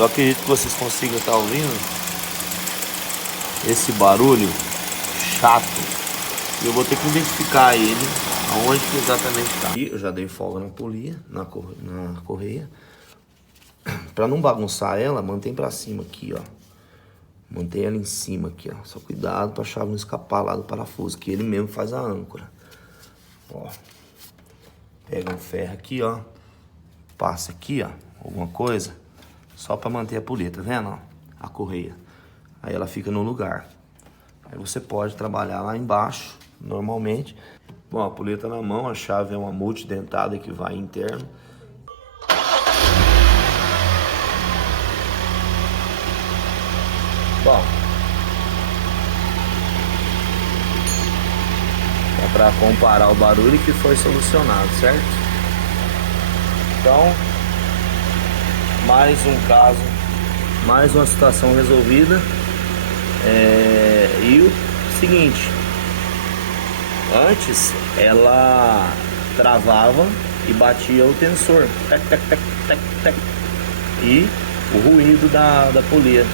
Eu acredito que vocês consigam estar ouvindo esse barulho chato. Eu vou ter que identificar ele, aonde que exatamente está. Eu já dei folga na polia, na correia. Para não bagunçar ela, mantém para cima aqui, ó. Mantém ela em cima aqui, ó. Só cuidado para a chave não escapar lá do parafuso, que ele mesmo faz a âncora. Ó. Pega um ferro aqui, ó. Passa aqui, ó. Alguma coisa. Só para manter a polia, tá vendo, ó? A correia. Aí ela fica no lugar. Aí você pode trabalhar lá embaixo, normalmente. Bom, a polia tá na mão, a chave é uma multidentada que vai interno. Bom, é para comparar o barulho que foi solucionado, certo? Então, mais um caso, mais uma situação resolvida. E o seguinte, antes ela travava e batia o tensor, tec, tec, tec, tec, tec, e o ruído da polia.